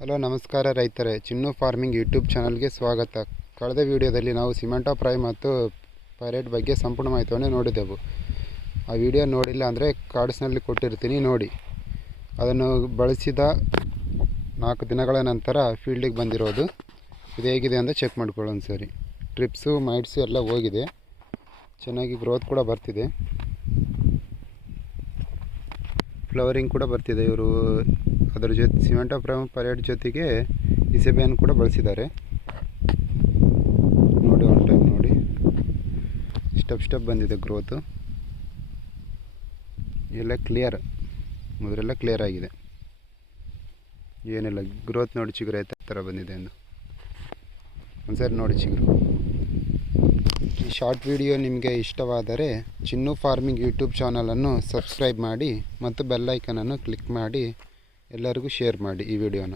Hello, ನಮಸ್ಕಾರ ರೈತರೇ. ಚಿನ್ನು farming YouTube ಚಾನಲ್ಗೆ ಸ್ವಾಗತ. ಕಳೆದ ವಿಡಿಯೋದಲ್ಲಿ ನಾವು ಸಿಮೆಂಟೋ ಪ್ರೈ ಮತ್ತು ಪೈರೇಟ್ ಬಗ್ಗೆ ಸಂಪೂರ್ಣ ಮಾಹಿತಿಯನ್ನು ನೋಡಿದೆವು. ಆ ವಿಡಿಯೋ ನೋಡಿಲ್ಲ ಅಂದರೆ ಕಾರ್ಡ್ಸ್ನಲ್ಲಿ ಕೊಟ್ಟಿರ್ತೀನಿ, ನೋಡಿ. ಅದನ್ನು ಬಳಸಿದ ನಾಲ್ಕು ದಿನಗಳ ನಂತರ ಫೀಲ್ಡಿಗೆ ಬಂದಿರೋದು. ಇದು ಹೇಗಿದೆ ಅಂತ ಚೆಕ್ ಮಾಡ್ಕೊಳ್ಳೋಣ ಸರಿ. ಟ್ರಿಪ್ಸು, ಮೈಟ್ಸು ಎಲ್ಲ ಹೋಗಿದೆ. ಚೆನ್ನಾಗಿ ಗ್ರೋತ್ ಕೂಡ ಬರ್ತಿದೆ. ಫ್ಲವರಿಂಗ್ ಕೂಡ ಬರ್ತಿದೆ ಇವರು. ಅದರ ಜೊತೆ, ಸಿಮೆಂಟೋ ಪ್ರೈಮ್ ಪರೇಡ್ ಜೊತೆಗೆ ಇಸೆಬೆಯನ್ನು ಕೂಡ ಬಳಸಿದ್ದಾರೆ. ನೋಡಿ ಒನ್ ಟೈಮ್ ನೋಡಿ. ಸ್ಟೆಪ್ ಸ್ಟೆಪ್ ಬಂದಿದೆ ಗ್ರೋತು ಎಲ್ಲ ಕ್ಲಿಯರ್ ಮೊದಲೆಲ್ಲ ಕ್ಲಿಯರ್ ಆಗಿದೆ. ಏನಿಲ್ಲ ಗ್ರೋತ್ ನೋಡಿ ಚಿಗುರು ಆಯ್ತು ಥರ ಬಂದಿದೆ ಎಂದು ಒಂದ್ಸರಿ ನೋಡಿ ಚಿಗುರು. ಈ ಶಾರ್ಟ್ ವಿಡಿಯೋ ನಿಮಗೆ ಇಷ್ಟವಾದರೆ ಚಿನ್ನು ಫಾರ್ಮಿಂಗ್ ಯೂಟ್ಯೂಬ್ ಚಾನಲನ್ನು ಸಬ್ಸ್ಕ್ರೈಬ್ ಮಾಡಿ ಮತ್ತು ಬೆಲ್ಲೈಕನನ್ನು ಕ್ಲಿಕ್ ಮಾಡಿ. ಎಲ್ಲರಿಗೂ ಶೇರ್ ಮಾಡಿ ಈ ವಿಡಿಯೋನ